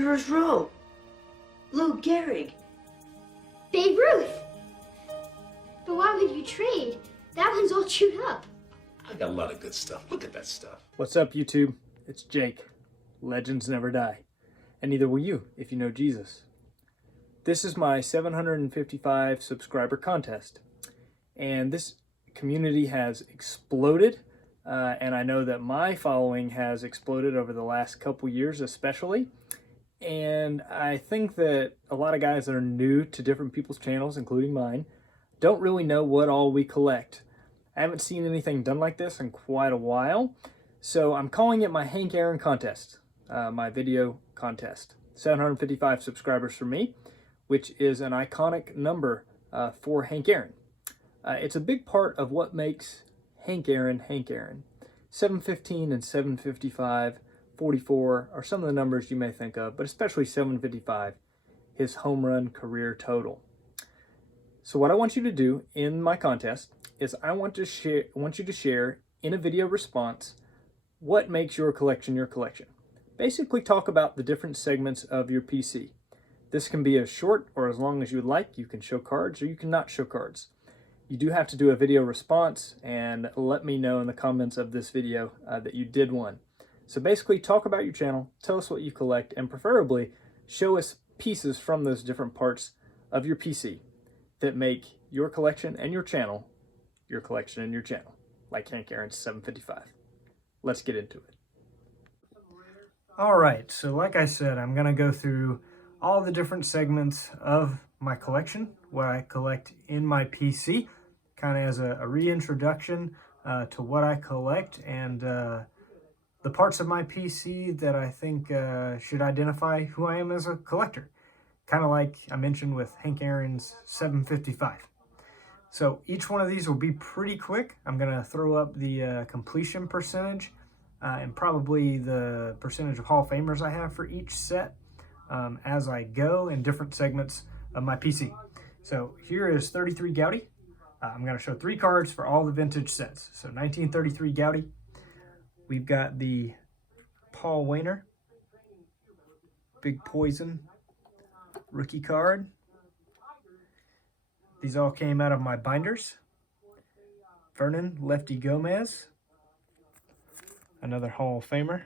murderers row. Lou Gehrig. Babe Ruth. But why would you trade? That one's all chewed up. I got a lot of good stuff. Look at that stuff. What's up, YouTube? It's Jake. Legends never die. And neither will you if you know Jesus. This is my 755 subscriber contest. And this community has exploded. And I know that my following has exploded over the last couple years especially. And I think that a lot of guys that are new to different people's channels, including mine, don't really know what all we collect. I haven't seen anything done like this in quite a while. So I'm calling it my Hank Aaron contest, my video contest. 755 subscribers for me, which is an iconic number for Hank Aaron. It's a big part of what makes Hank Aaron Hank Aaron. 715 and 755, 44 are some of the numbers you may think of, but especially 755, his home run career total. So what I want you to do in my contest is I want you to share in a video response what makes your collection your collection. Basically talk about the different segments of your PC. This can be as short or as long as you would like. You can show cards or you can not show cards. You do have to do a video response and let me know in the comments of this video that you did one. So basically talk about your channel, tell us what you collect, and preferably show us pieces from those different parts of your PC that make your collection and your channel your collection and your channel, like Hank Aaron's 755. Let's get into it. All right, so like I said, I'm gonna go through all the different segments of my collection, what I collect in my PC, kind of as a reintroduction to what I collect and the parts of my PC that I think should identify who I am as a collector. Kind of like I mentioned with Hank Aaron's 755. So each one of these will be pretty quick. I'm going to throw up the completion percentage and probably the percentage of Hall of Famers I have for each set as I go in different segments of my PC. So here is 33 Gowdy. I'm going to show 3 cards for all the vintage sets. So 1933 Gowdy. We've got the Paul Waner, Big Poison rookie card. These all came out of my binders. Vernon Lefty Gomez, another Hall of Famer.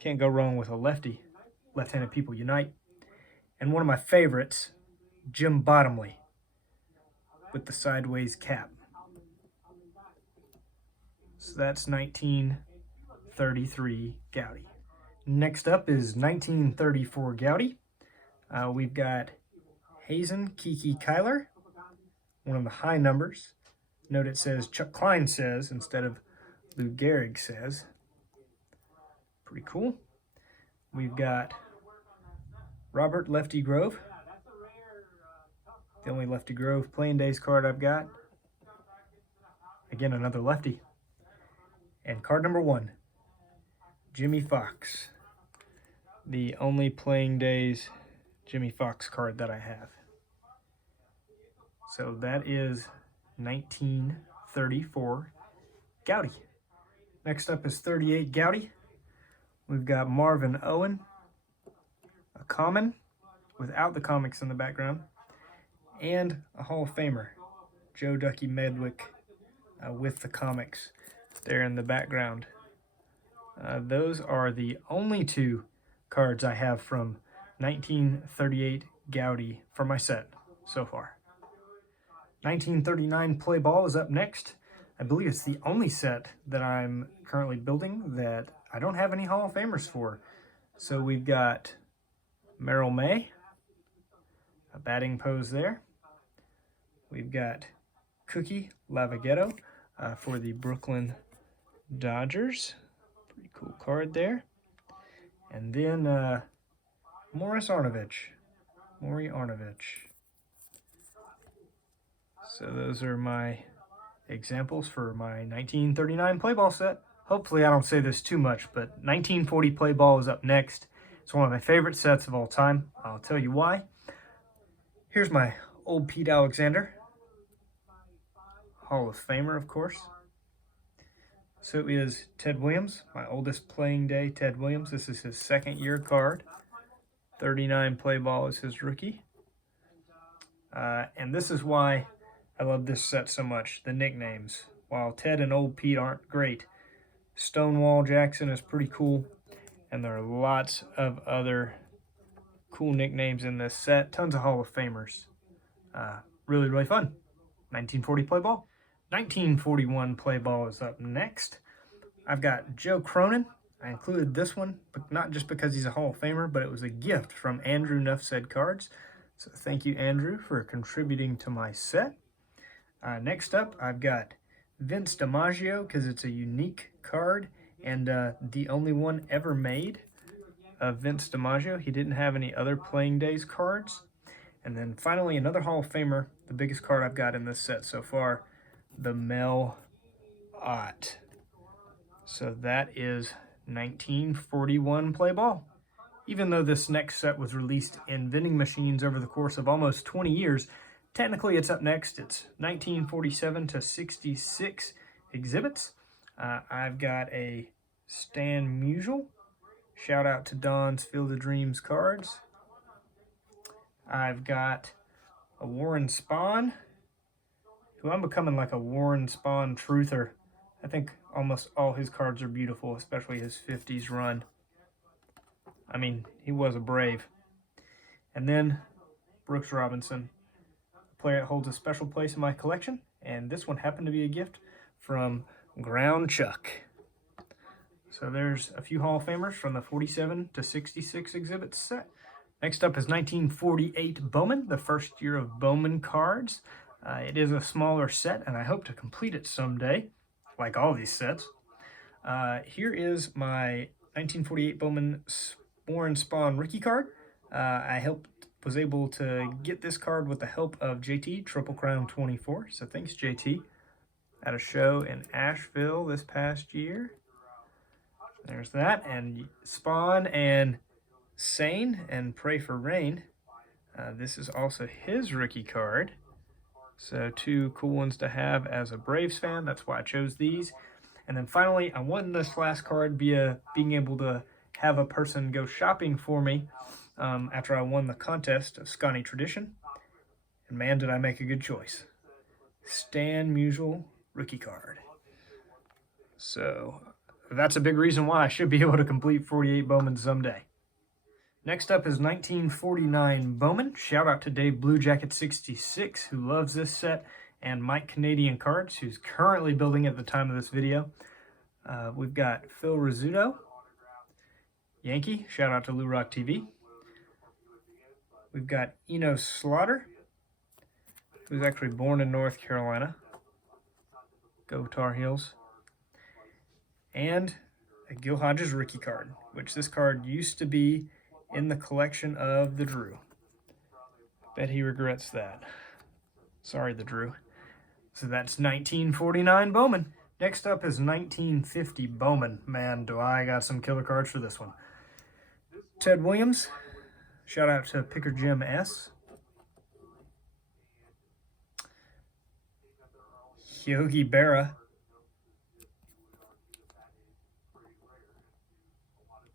Can't go wrong with a lefty. Left-handed people unite. And one of my favorites, Jim Bottomley, with the sideways cap. So that's 1933 Gowdy. Next up is 1934 Gowdy. We've got Hazen Kiki Kyler, one of the high numbers. Note it says Chuck Klein says instead of Lou Gehrig says. Pretty cool. We've got Robert Lefty Grove, the only Lefty Grove playing days card I've got. Again, another lefty. And card number 1, Jimmy Fox, the only playing days Jimmy Fox card that I have. So that is 1934 Gowdy. Next up is 38 Gowdy. We've got Marvin Owen, a common without the comics in the background, and a Hall of Famer, Joe Ducky Medwick, with the comics there in the background. Those are the only 2 cards I have from 1938 Gowdy for my set so far. 1939 Play Ball is up next. I believe it's the only set that I'm currently building that I don't have any Hall of Famers for. So we've got Merrill May, a batting pose there. We've got Cookie Lavagetto for the Brooklyn Dodgers. Pretty cool card there. And then Maury Arnovich. So those are my examples for my 1939 play ball set. Hopefully I don't say this too much, but 1940 play ball is up next. It's one of my favorite sets of all time. I'll tell you why. Here's my old Pete Alexander, Hall of Famer, of course. So is Ted Williams, my oldest playing day Ted Williams. This is his second year card. 39 play ball is his rookie. And this is why I love this set so much, the nicknames. While Ted and Old Pete aren't great, Stonewall Jackson is pretty cool. And there are lots of other cool nicknames in this set. Tons of Hall of Famers. Really, really fun. 1940 play ball. 1941 play ball is up next. I've got Joe Cronin. I included this one, but not just because he's a Hall of Famer, but it was a gift from Andrew Nuff Said Cards. So thank you, Andrew, for contributing to my set. Next up, I've got Vince DiMaggio, because it's a unique card and the only one ever made of Vince DiMaggio. He didn't have any other playing days cards. And then finally, another Hall of Famer, the biggest card I've got in this set so far, the Mel Ott. So that is 1941 play ball. Even though this next set was released in vending machines over the course of almost 20 years, technically it's up next. It's 1947 to 66 exhibits. I've got a Stan Musial. Shout out to Don's Field of Dreams cards. I've got a Warren Spahn, who I'm becoming like a Warren Spahn truther. I think almost all his cards are beautiful, especially his 50s run. I mean, he was a Brave. And then Brooks Robinson, a player that holds a special place in my collection, and this one happened to be a gift from Ground Chuck. So there's a few Hall of Famers from the 47 to 66 exhibits set. Next up is 1948 Bowman, the first year of Bowman cards. It is a smaller set, and I hope to complete it someday, like all these sets. Here is my 1948 Bowman Warren Spahn rookie card. I was able to get this card with the help of JT, Triple Crown 24. So thanks, JT. At a show in Asheville this past year. There's that. And Spahn and Sane and Pray for Rain. This is also his rookie card. So two cool ones to have as a Braves fan. That's why I chose these. And then finally, I won this last card via being able to have a person go shopping for me after I won the contest of Scotty Tradition. And man, did I make a good choice. Stan Musial rookie card. So that's a big reason why I should be able to complete 48 Bowman someday. Next up is 1949 Bowman. Shout out to Dave Blue Jacket 66, who loves this set, and Mike Canadian Cards, who's currently building at the time of this video. We've got Phil Rizzuto, Yankee. Shout out to Lou Rock TV. We've got Eno Slaughter, who's actually born in North Carolina. Go Tar Heels. And a Gil Hodges rookie card, which this card used to be in the collection of the Drew. Bet he regrets that. Sorry, the Drew. So that's 1949 Bowman. Next up is 1950 Bowman. Man, do I got some killer cards for this one. Ted Williams. Shout out to Picker Jim S. Yogi Berra.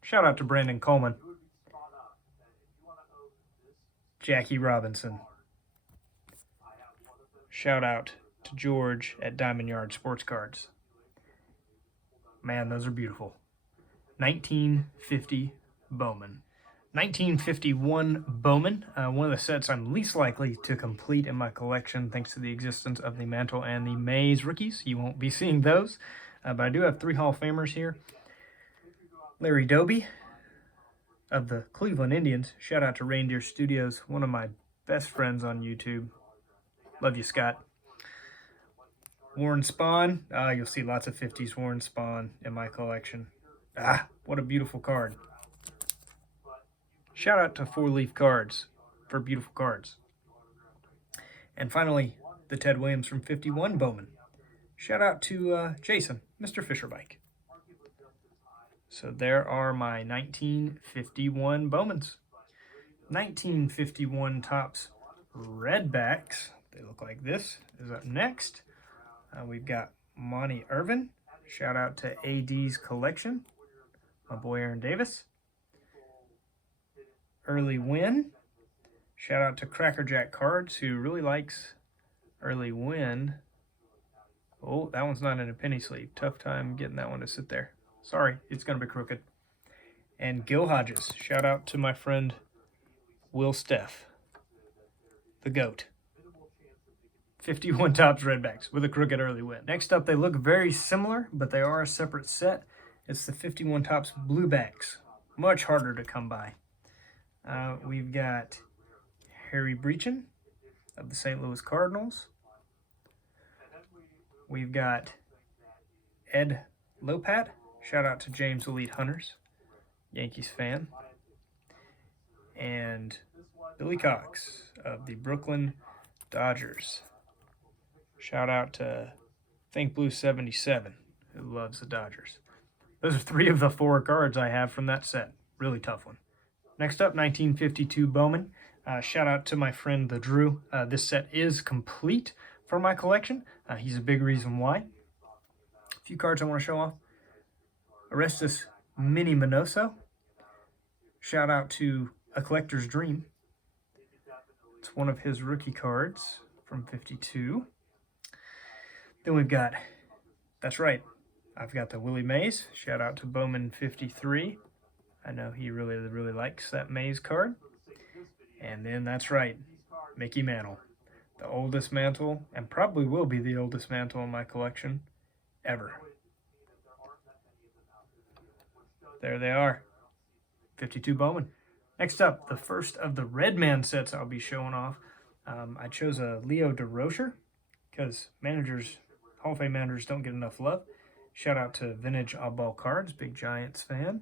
Shout out to Brandon Coleman. Jackie Robinson. Shout out to George at Diamond Yard Sports Cards. Man, those are beautiful. 1950 Bowman. 1951 Bowman, one of the sets I'm least likely to complete in my collection thanks to the existence of the Mantle and the Mays rookies. You won't be seeing those, but I do have three Hall of Famers here. Larry Doby of the Cleveland Indians. Shout out to Reindeer Studios, one of my best friends on YouTube. Love you, Scott. Warren Spahn. You'll see lots of 50s Warren Spahn in my collection. What a beautiful card. Shout out to Four Leaf Cards for beautiful cards. And finally, the Ted Williams from 51 Bowman. Shout out to Jason, Mr. Fisherbike. So there are my 1951 Bowmans. 1951 Topps Redbacks, they look like this, is up next. We've got Monty Irvin, Shout out to AD's Collection, my boy Aaron Davis. Early Win. Shout out to Crackerjack Cards, who really likes Early Win. Oh, that one's not in a penny sleeve. Tough time getting that one to sit there. Sorry, it's going to be crooked. And Gil Hodges. Shout out to my friend Will Steff, the GOAT. 51 Topps Redbacks with a crooked Early Win. Next up, they look very similar, but they are a separate set. It's the 51 Topps Bluebacks. Much harder to come by. We've got Harry Breachin of the St. Louis Cardinals. We've got Ed Lopat. Shout out to James Elite Hunters, Yankees fan. And Billy Cox of the Brooklyn Dodgers. Shout out to Think Blue 77, who loves the Dodgers. Those are 3 of the 4 cards I have from that set. Really tough one. Next up, 1952 Bowman. Shout out to my friend the Drew. This set is complete for my collection. He's a big reason why. A few cards I want to show off. Arestus Mini Minoso. Shout out to A Collector's Dream. It's one of his rookie cards from 52. Then we've got, that's right, I've got the Willie Mays. Shout out to Bowman 53. I know he really likes that Mays card. And then that's right, Mickey Mantle. The oldest mantle, and probably will be the oldest mantle in my collection ever. There they are. 52 Bowman. Next up, the first of the Redman sets I'll be showing off. I chose a Leo DeRocher because Hall of Fame managers don't get enough love. Shout out to Vintage Oddball Cards, big Giants fan.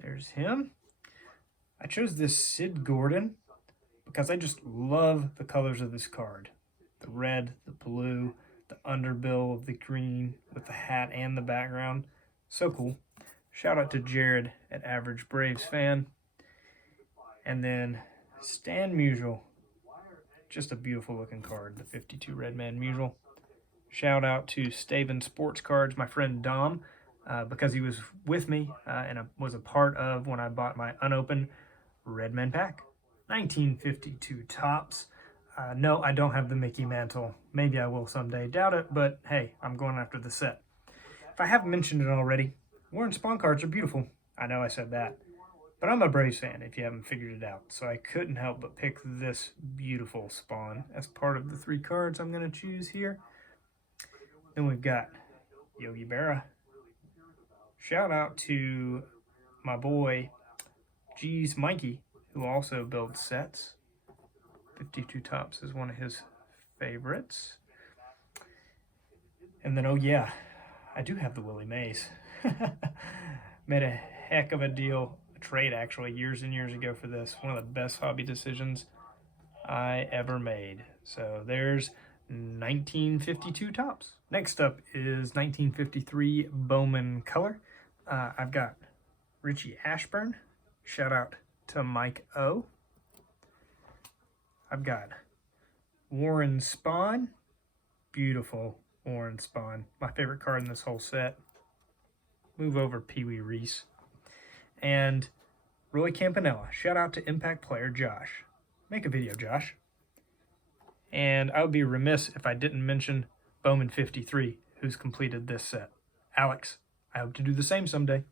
There's him. I chose this Sid Gordon because I just love the colors of this card. The red, the blue, the underbill of the green with the hat and the background. So cool. Shout out to Jared at Average Braves fan. And then Stan Musial. Just a beautiful looking card, the 52 Redman Musial. Shout out to Staven Sports Cards, my friend Dom, because he was with me and was a part of when I bought my unopened Redman pack. 1952 Topps. No, I don't have the Mickey Mantle. Maybe I will someday. Doubt it, but hey, I'm going after the set. If I haven't mentioned it already, Warren Spahn cards are beautiful. I know I said that. But I'm a Braves fan, if you haven't figured it out. So I couldn't help but pick this beautiful Spawn as part of the 3 cards I'm going to choose here. Then we've got Yogi Berra. Shout out to my boy, G's Mikey, who also builds sets. 52 Topps is one of his favorites. And then, oh yeah, I do have the Willie Mays. Made a heck of a deal, a trade actually, years and years ago for this. One of the best hobby decisions I ever made. So there's 1952 Topps. Next up is 1953 Bowman Color. I've got Richie Ashburn. Shout out to Mike O. I've got Warren Spahn. Beautiful Warren Spahn. My favorite card in this whole set. Move over Pee Wee Reese. And Roy Campanella. Shout out to Impact player Josh. Make a video, Josh. And I would be remiss if I didn't mention Bowman 53, who's completed this set. Alex, I hope to do the same someday.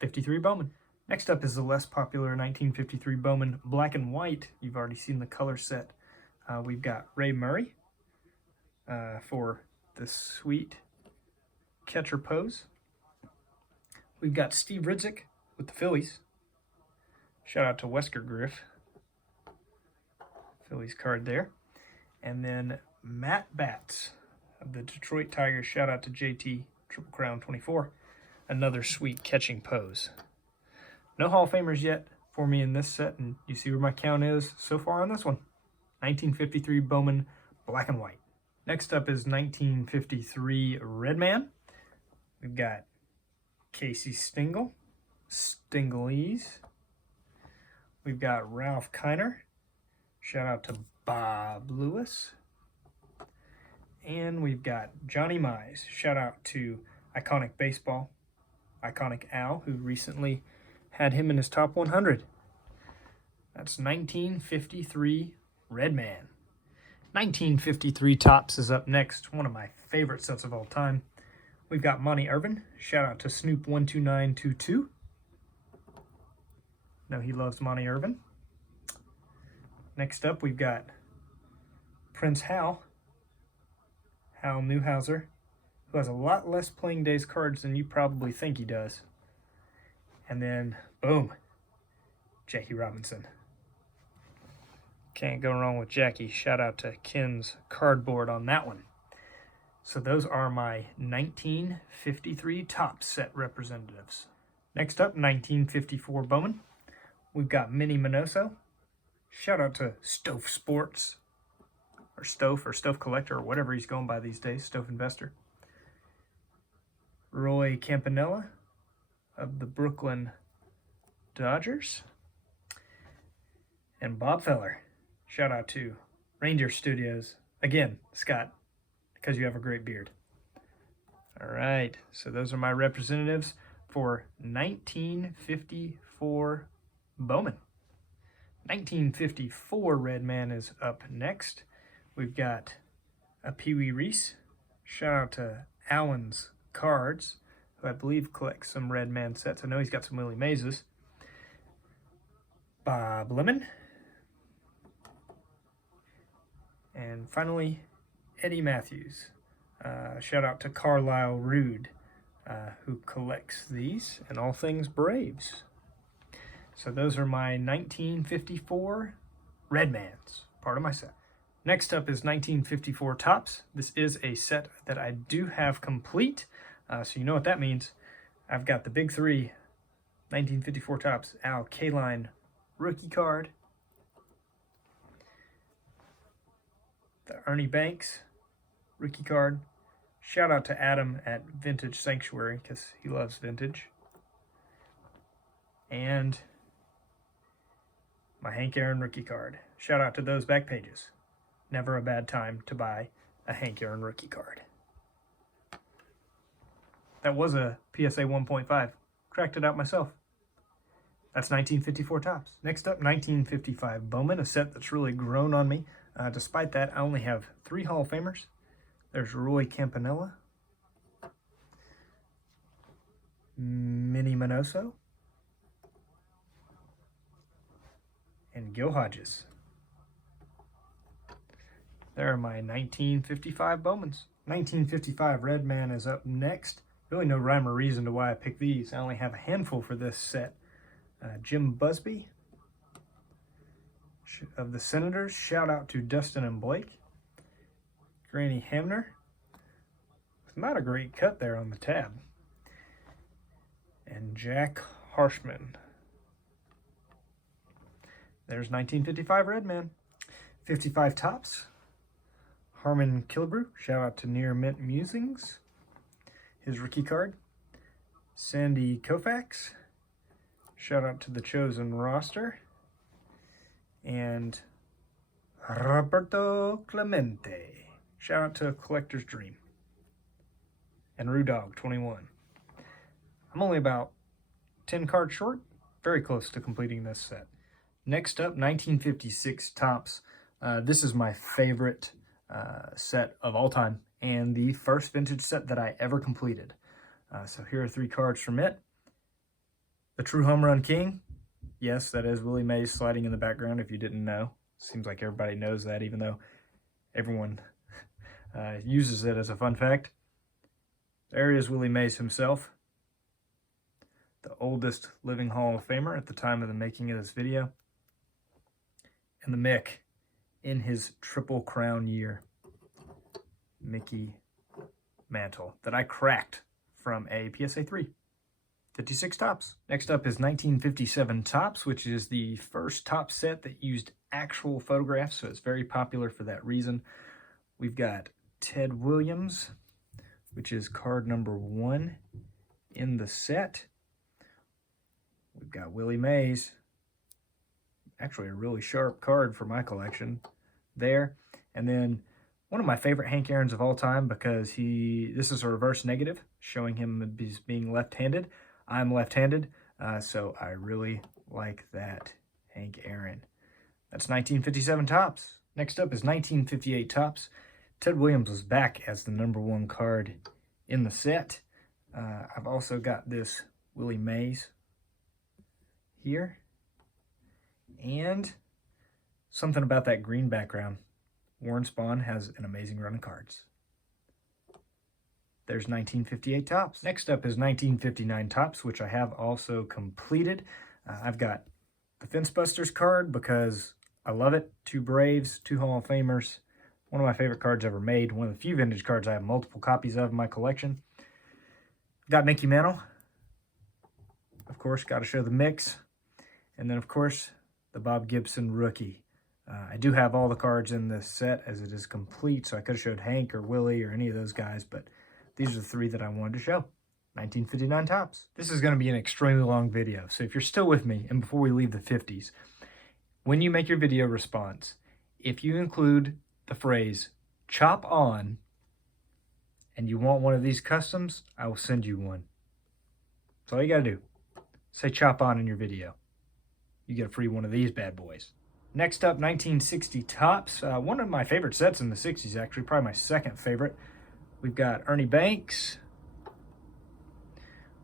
53 Bowman. Next up is the less popular 1953 Bowman Black and White. You've already seen the color set. We've got Ray Murray for the sweet catcher pose. We've got Steve Ridzik with the Phillies. Shout out to Wesker Griff. Phillies card there. And then Matt Batts of the Detroit Tigers. Shout out to JT Triple Crown 24. Another sweet catching pose. No Hall of Famers yet for me in this set, and you see where my count is so far on this one. 1953 Bowman Black and White. Next up is 1953 Redman. We've got Casey Stengel, Stingley's. We've got Ralph Kiner. Shout out to Bob Lewis. And we've got Johnny Mize. Shout out to Iconic Baseball, Iconic Al, who recently had him in his top 100. That's 1953 Redman. 1953 Topps is up next, one of my favorite sets of all time. We've got Monty Irvin. Shout out to Snoop12922. No, he loves Monty Irvin. Next up, we've got Prince Hal Newhouser, who has a lot less playing days cards than you probably think he does. And then, boom, Jackie Robinson. Can't go wrong with Jackie. Shout out to Ken's Cardboard on that one. So those are my 1953 Topps set representatives. Next up, 1954 Bowman. We've got Minnie Minoso. Shout out to Stove Sports, or Stove Collector, or whatever he's going by these days, Stove Investor. Roy Campanella of the Brooklyn Dodgers. And Bob Feller. Shout out to Reindeer Studios. Again, Scott, because you have a great beard. All right, so those are my representatives for 1954 Bowman. 1954 Redman is up next. We've got a Pee Wee Reese. Shout out to Allen's Cards, who I believe collects some Redman sets. I know he's got some Willie Mazes. Bob Lemon. And finally, Eddie Matthews. Shout out to Carlisle Rude, who collects these and all things Braves. So those are my 1954 Redmans, part of my set. Next up is 1954 Topps. This is a set that I do have complete, so you know what that means. I've got the big three 1954 Topps Al Kaline rookie card, the Ernie Banks rookie card. Shout out to Adam at Vintage Sanctuary because he loves vintage. And my Hank Aaron rookie card. Shout out to those back pages. Never a bad time to buy a Hank Aaron rookie card. That was a PSA 1.5. Cracked it out myself. That's 1954 Topps. Next up, 1955 Bowman, a set that's really grown on me. Despite that, I only have 3 Hall of Famers. There's Roy Campanella, Minnie Minoso, and Gil Hodges. There are my 1955 Bowmans. 1955 Redman is up next. Really no rhyme or reason to why I picked these. I only have a handful for this set. Jim Busby of the Senators. Shout out to Dustin and Blake. Granny Hamner. Not a great cut there on the tab. And Jack Harshman. There's 1955 Redman. 55 Topps. Harmon Killebrew. Shout out to Near Mint Musings. His rookie card. Sandy Koufax. Shout out to the Chosen Roster. And Roberto Clemente. Shout out to Collector's Dream. And Rudog 21. I'm only about 10 cards short. Very close to completing this set. Next up, 1956 Topps. This is my favorite set of all time and the first vintage set that I ever completed. So here are 3 cards from it. The True Home Run King. Yes, that is Willie Mays sliding in the background if you didn't know. Seems like everybody knows that, even though everyone uses it as a fun fact. There is Willie Mays himself, the oldest living Hall of Famer at the time of the making of this video. And the Mick in his Triple Crown year. Mickey Mantle that I cracked from a PSA 3. 56 Topps. Next up is 1957 Topps, which is the first Topps set that used actual photographs, so it's very popular for that reason. We've got Ted Williams, which is card number 1 in the set. We've got Willie Mays, actually a really sharp card for my collection there. And then One of my favorite Hank Aaron's of all time because this is a reverse negative, showing him as being left-handed. I'm left-handed, so I really like that Hank Aaron. That's 1957 Topps. Next up is 1958 Topps. Ted Williams was back as the #1 card in the set. I've also got this Willie Mays here. And something about that green background. Warren Spahn has an amazing run of cards. There's 1958 Topps. Next up is 1959 Topps, which I have also completed. I've got the Fence Busters card because I love it. 2 Braves, 2 Hall of Famers. One of my favorite cards ever made. One of the few vintage cards I have multiple copies of in my collection. Got Mickey Mantle. Of course, got to show the mix. And then, of course, the Bob Gibson rookie. I do have all the cards in this set as it is complete, so I could have showed Hank or Willie or any of those guys, but these are the 3 that I wanted to show. 1959 Topps. This is going to be an extremely long video, so if you're still with me, and before we leave the 50s, when you make your video response, if you include the phrase, chop on, and you want one of these customs, I will send you one. That's all you got to do. Say chop on in your video. You get a free one of these bad boys. Next up, 1960 Topps. One of my favorite sets in the 60s, actually. Probably my second favorite. We've got Ernie Banks.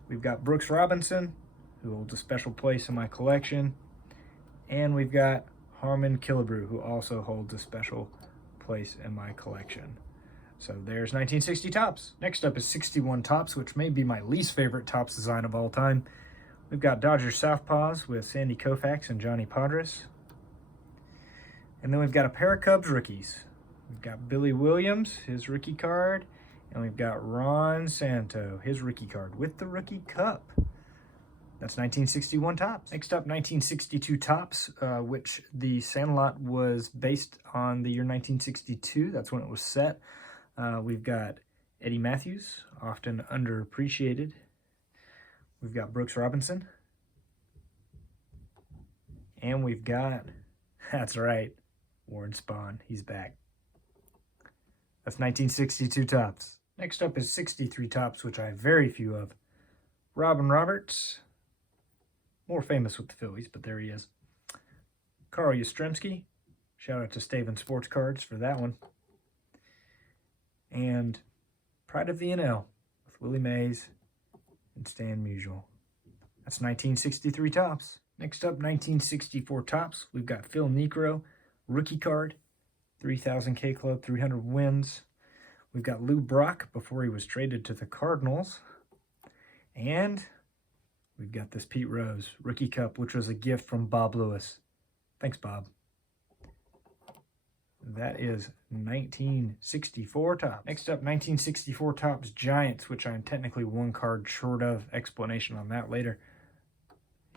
We've got Brooks Robinson, who holds a special place in my collection. And we've got Harmon Killebrew, who also holds a special place in my collection. So there's 1960 Topps. Next up is 61 Topps, which may be my least favorite Topps design of all time. We've got Dodgers Southpaws with Sandy Koufax and Johnny Podres. And then we've got a pair of Cubs rookies. We've got Billy Williams, his rookie card, and we've got Ron Santo, his rookie card with the rookie cup. That's 1961 Topps. Next up, 1962 Topps, which the Sandlot was based on the year 1962. That's when it was set. We've got Eddie Matthews, often underappreciated. We've got Brooks Robinson. And we've got, that's right, Warren Spahn. He's back. That's 1962 Topps. Next up is 63 Topps, which I have very few of. Robin Roberts, more famous with the Phillies, but there he is. Carl Yastrzemski, shout out to Staven Sports Cards for that one. And Pride of the NL with Willie Mays and Stan Musial. That's 1963 Topps. Next up, 1964 Topps. We've got Phil Niekro, rookie card, 3,000 K Club, 300 wins. We've got Lou Brock before he was traded to the Cardinals. And we've got this Pete Rose rookie cup, which was a gift from Bob Lewis. Thanks, Bob. That is 1964 Topps. Next up, 1964 Topps Giants, which I'm technically 1 card short of. Explanation on that later.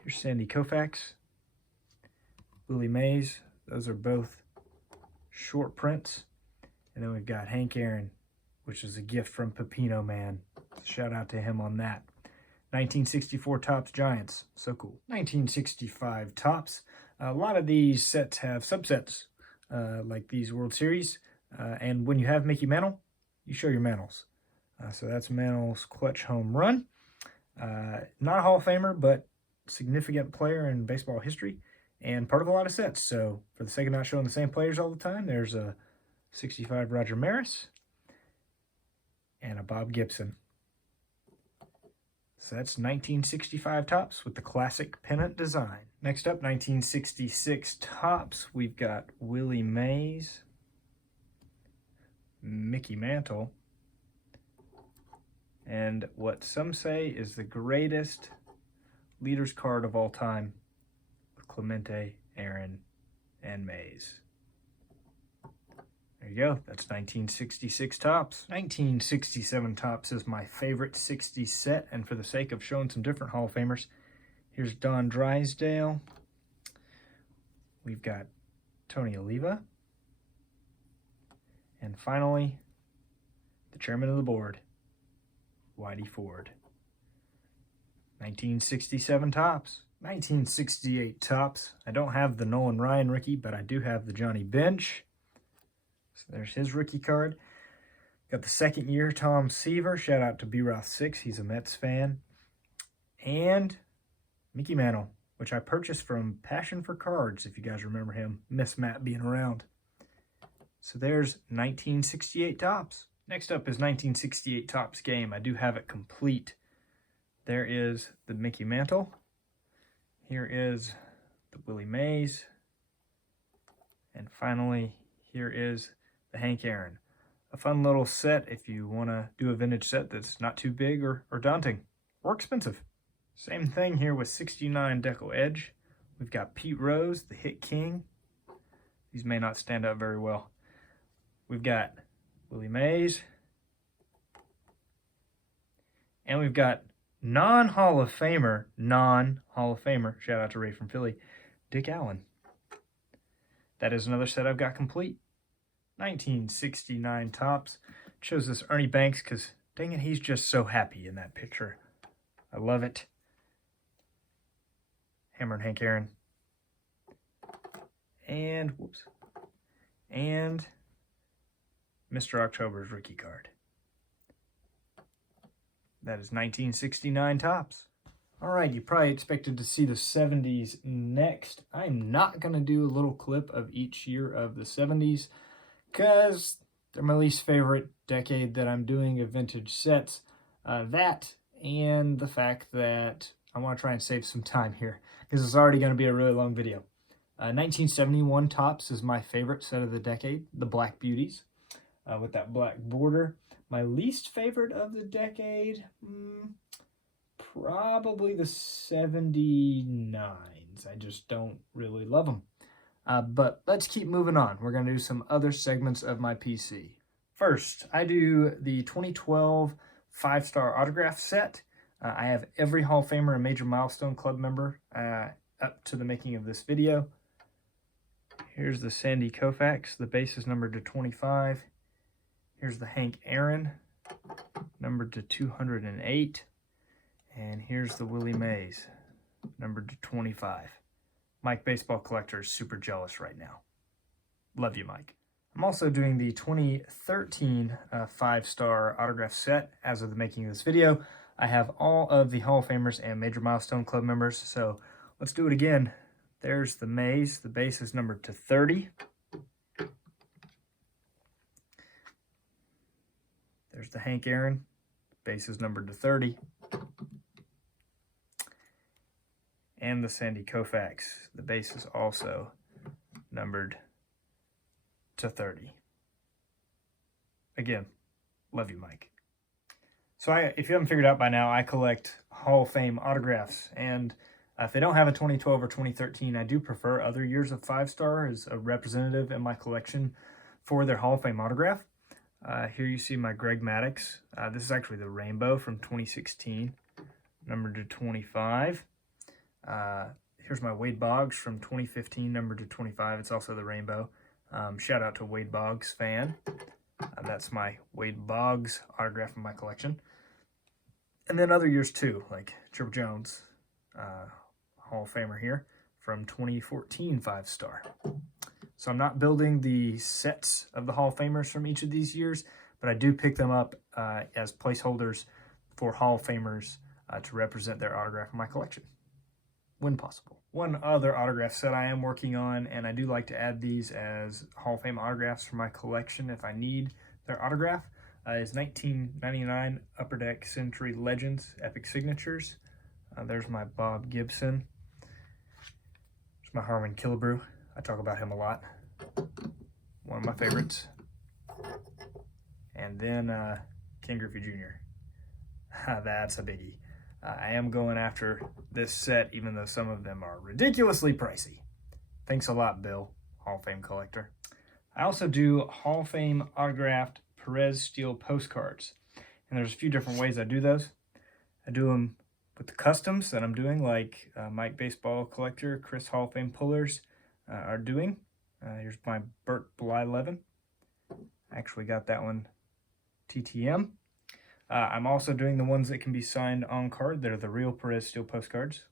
Here's Sandy Koufax, Willie Mays. Those are both short prints. And then we've got Hank Aaron, which is a gift from Pepino Man. Shout out to him on that. 1964 Topps Giants. So cool. 1965 Topps. A lot of these sets have subsets, like these World Series. And when you have Mickey Mantle, you show your Mantles. So that's Mantle's clutch home run. Not a Hall of Famer, but significant player in baseball history and part of a lot of sets. So for the sake of not showing the same players all the time, there's a 65 Roger Maris and a Bob Gibson. So that's 1965 Topps with the classic pennant design. Next up, 1966 Topps. We've got Willie Mays, Mickey Mantle, and what some say is the greatest leaders card of all time with Clemente, Aaron, and Mays. There you go. That's 1966 Topps. 1967 Topps is my favorite 60s set, and for the sake of showing some different Hall of Famers, here's Don Drysdale. We've got Tony Oliva. And finally, the chairman of the board, Whitey Ford. 1967 Topps. 1968 Topps. I don't have the Nolan Ryan rookie, but I do have the Johnny Bench. So there's his rookie card. Got the second year Tom Seaver. Shout out to B-Roth6. He's a Mets fan. And Mickey Mantle, which I purchased from Passion for Cards, if you guys remember him. Miss Matt being around. So there's 1968 Topps. Next up is 1968 Topps game. I do have it complete. There is the Mickey Mantle. Here is the Willie Mays. And finally, here is the Hank Aaron. A fun little set if you want to do a vintage set that's not too big or daunting or expensive. Same thing here with 69 Deco Edge. We've got Pete Rose, the Hit King. These may not stand up very well. We've got Willie Mays. And we've got non-Hall of Famer, shout out to Ray from Philly, Dick Allen. That is another set I've got complete. 1969 Topps. Chose this Ernie Banks because, dang it, he's just so happy in that picture. I love it. Hammer and Hank Aaron. And, whoops. And Mr. October's rookie card. That is 1969 Topps. All right, you probably expected to see the 70s next. I'm not going to do a little clip of each year of the 70s because they're my least favorite decade that I'm doing of vintage sets. That and the fact that I want to try and save some time here because it's already going to be a really long video. 1971 Topps is my favorite set of the decade, the Black Beauties, with that black border. My least favorite of the decade, probably the 79s. I just don't really love them. But let's keep moving on. We're going to do some other segments of my PC. First, I do the 2012 5-star autograph set. I have every Hall of Famer and Major Milestone Club member up to the making of this video. Here's the Sandy Koufax. The base is numbered to 25. Here's the Hank Aaron, numbered to 208. And here's the Willie Mays, numbered to 25. Mike Baseball Collector is super jealous right now. Love you, Mike. I'm also doing the 2013 5-star autograph set as of the making of this video. I have all of the Hall of Famers and Major Milestone Club members, so let's do it again. There's the Mays. The base is numbered to 30. There's the Hank Aaron. Base is numbered to 30. And the Sandy Koufax. The base is also numbered to 30. Again, love you, Mike. So if you haven't figured out by now, I collect Hall of Fame autographs. And if they don't have a 2012 or 2013, I do prefer other years of 5-star as a representative in my collection for their Hall of Fame autograph. Here you see my Greg Maddux. This is actually the Rainbow from 2016, numbered to 25. Here's my Wade Boggs from 2015, numbered to 25. It's also the Rainbow. Shout out to Wade Boggs fan. That's my Wade Boggs autograph in my collection. And then other years too, like Chipper Jones, Hall of Famer here, from 2014 5-star. So I'm not building the sets of the Hall of Famers from each of these years, but I do pick them up as placeholders for Hall of Famers to represent their autograph in my collection, when possible. One other autograph set I am working on, and I do like to add these as Hall of Fame autographs for my collection if I need their autograph, is 1999 Upper Deck Century Legends Epic Signatures. There's my Bob Gibson. There's my Harmon Killebrew. I talk about him a lot. One of my favorites. And then Ken Griffey Jr. That's a biggie. I am going after this set, even though some of them are ridiculously pricey. Thanks a lot, Bill, Hall of Fame collector. I also do Hall of Fame autographed Perez Steel postcards. And there's a few different ways I do those. I do them with the customs that I'm doing, like Mike Baseball Collector, Chris Hall of Fame Pullers are doing. Here's my Burt Blyleven. I actually got that one TTM. I'm also doing the ones that can be signed on card. They're the real Perez Steel postcards,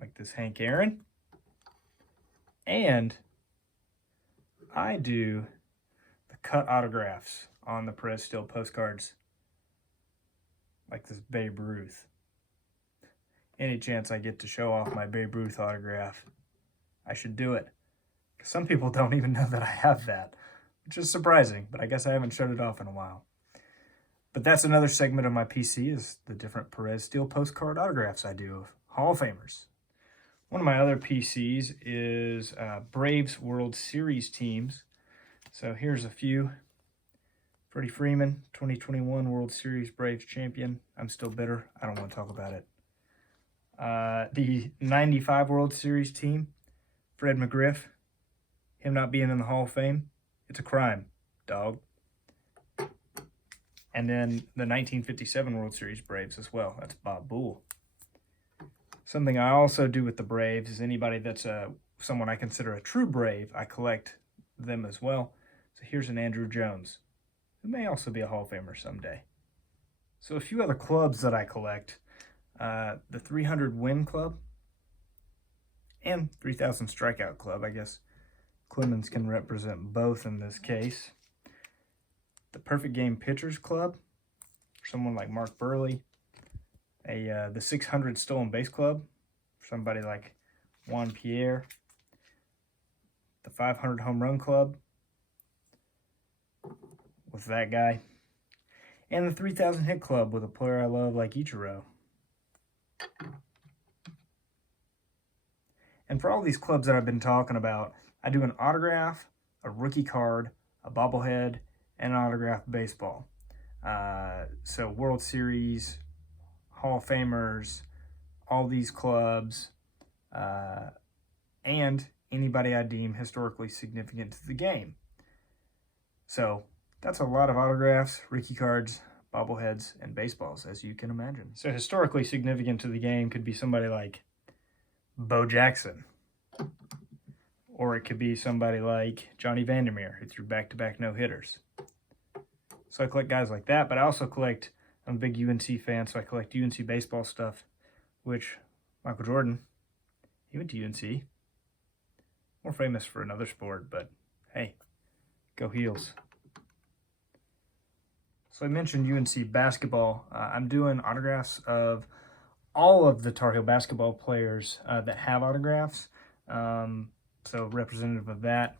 like this Hank Aaron. And I do the cut autographs on the Perez Steel postcards, like this Babe Ruth. Any chance I get to show off my Babe Ruth autograph, I should do it. Some people don't even know that I have that, which is surprising, but I guess I haven't showed it off in a while. But that's another segment of my PC, is the different Perez Steel postcard autographs I do of Hall of Famers. One of my other PCs is Braves World Series teams. So here's a few. Freddie Freeman, 2021 World Series Braves champion. I'm still bitter. I don't want to talk about it. The 95 World Series team, Fred McGriff. Him not being in the Hall of Fame, it's a crime, dog. And then the 1957 World Series Braves as well. That's Bob Boole. Something I also do with the Braves is anybody that's someone I consider a true Brave, I collect them as well. So here's an Andrew Jones, who may also be a Hall of Famer someday. So a few other clubs that I collect. The 300 Win Club and 3,000 Strikeout Club. I guess Clemens can represent both in this case. The Perfect Game Pitchers Club, for someone like Mark Burley. The 600 Stolen Base Club, for somebody like Juan Pierre. The 500 Home Run Club, with that guy. And the 3,000 Hit Club, with a player I love like Ichiro. And for all these clubs that I've been talking about, I do an autograph, a rookie card, a bobblehead, and an autographed baseball. So World Series, Hall of Famers, all these clubs, and anybody I deem historically significant to the game. So that's a lot of autographs, rookie cards, bobbleheads, and baseballs, as you can imagine. So historically significant to the game could be somebody like Bo Jackson. Or it could be somebody like Johnny Vandermeer, who threw back-to-back no-hitters. So I collect guys like that, but I also collect, I'm a big UNC fan, so I collect UNC baseball stuff, which Michael Jordan, he went to UNC. More famous for another sport, but hey, go Heels. So I mentioned UNC basketball. I'm doing autographs of all of the Tar Heel basketball players that have autographs. So representative of that,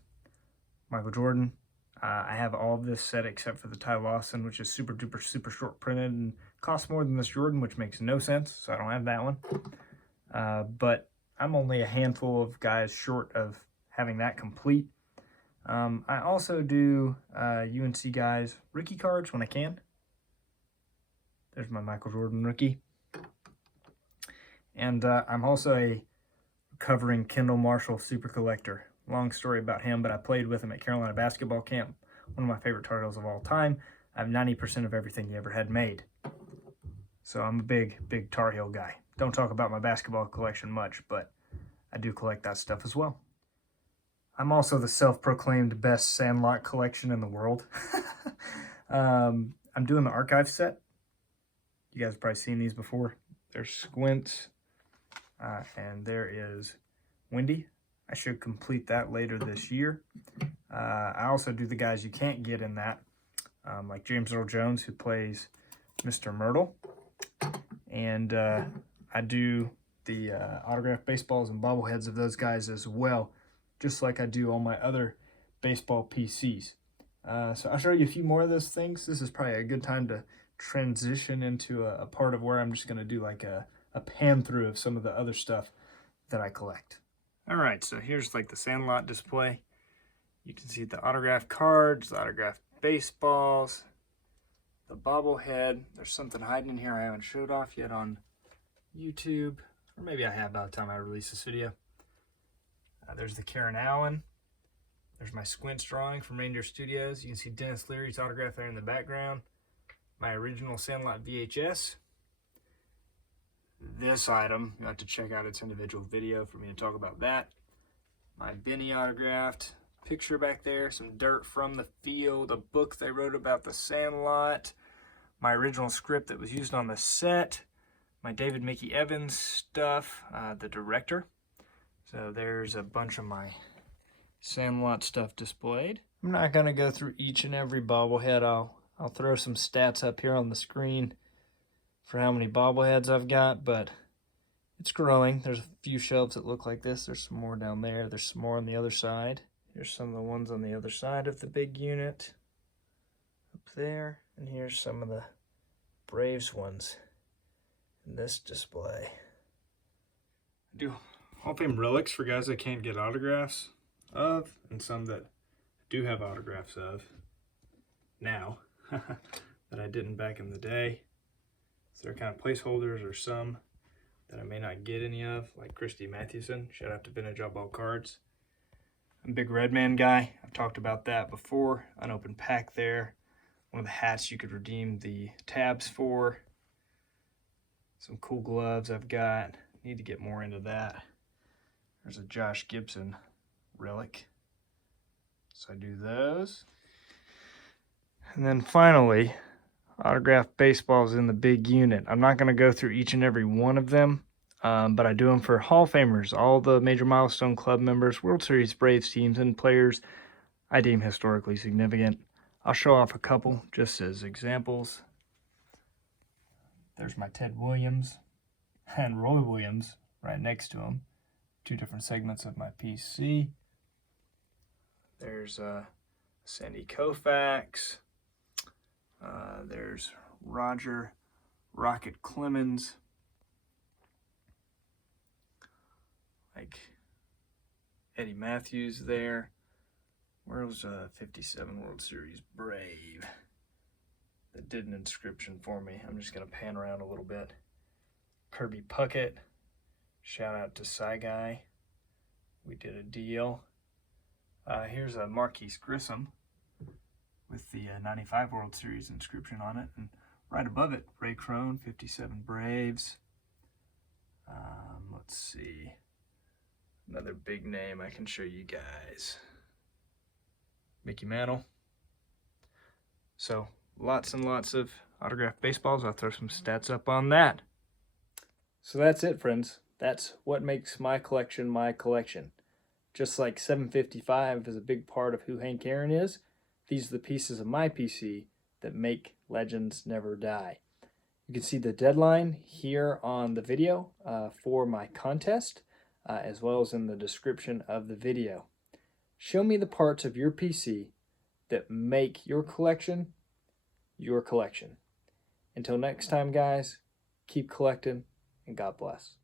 Michael Jordan. I have all of this set except for the Ty Lawson, which is super duper super short printed and costs more than this Jordan, which makes no sense, so I don't have that one. But I'm only a handful of guys short of having that complete. I also do UNC guys rookie cards when I can. There's my Michael Jordan rookie. And I'm also a recovering Kendall Marshall super collector. Long story about him, but I played with him at Carolina basketball camp. One of my favorite Tar Heels of all time. I have 90% of everything he ever had made. So I'm a big Tar Heel guy. Don't talk about my basketball collection much, but I do collect that stuff as well. I'm also the self-proclaimed best Sandlot collection in the world. I'm doing the archive set. You guys have probably seen these before. There's Squints, and there is Wendy. I should complete that later this year. I also do the guys you can't get in that, like James Earl Jones, who plays Mr. Myrtle. And I do the autographed baseballs and bobbleheads of those guys as well, just like I do all my other baseball PCs. So I'll show you a few more of those things. This is probably a good time to transition into a part of where I'm just going to do like a pan through of some of the other stuff that I collect. All right, so here's like the Sandlot display. You can see the autographed cards, the autographed baseballs, the bobblehead. There's something hiding in here I haven't showed off yet on YouTube, or maybe I have by the time I release this video. There's the Karen Allen. There's my Squints drawing from Reindeer Studios. You can see Dennis Leary's autograph there in the background. My original Sandlot VHS. This item, you have to check out its individual video for me to talk about that. My Benny autographed picture back there, some dirt from the field, a book they wrote about the Sandlot, my original script that was used on the set, my David Mickey Evans stuff, the director. So there's a bunch of my Sandlot stuff displayed. I'm not going to go through each and every bobblehead. I'll throw some stats up here on the screen for how many bobbleheads I've got, but it's growing. There's a few shelves that look like this. There's some more down there. There's some more on the other side. Here's some of the ones on the other side of the big unit up there. And here's some of the Braves ones in this display. I do Hall of Fame relics for guys that can't get autographs of, and some that do have autographs of now that I didn't back in the day. So they're kind of placeholders, or some that I may not get any of, like Christy Mathewson. Shout out to Vintage Oddball Cards. I'm a big Redman guy. I've talked about that before. Unopened pack there. One of the hats you could redeem the tabs for. Some cool gloves I've got. Need to get more into that. There's a Josh Gibson relic. So I do those. And then finally, autographed baseballs in the big unit. I'm not going to go through each and every one of them, but I do them for Hall of Famers, all the major milestone club members, World Series Braves teams, and players I deem historically significant. I'll show off a couple just as examples. There's my Ted Williams and Roy Williams right next to him. Two different segments of my PC. There's Sandy Koufax. There's Roger Rocket Clemens. Like Eddie Matthews there. Where was 57 World Series Brave that did an inscription for me? I'm just going to pan around a little bit. Kirby Puckett. Shout out to Cy Guy. We did a deal. Here's a Marquise Grissom with the 95 World Series inscription on it. And right above it, Ray Crone, 57 Braves. Let's see. Another big name I can show you guys. Mickey Mantle. So lots and lots of autographed baseballs. I'll throw some stats up on that. So that's it, friends. That's what makes my collection. Just like 755 is a big part of who Hank Aaron is, these are the pieces of my PC that make Legends Never Die. You can see the deadline here on the video for my contest, as well as in the description of the video. Show me the parts of your PC that make your collection your collection. Until next time, guys, keep collecting, and God bless.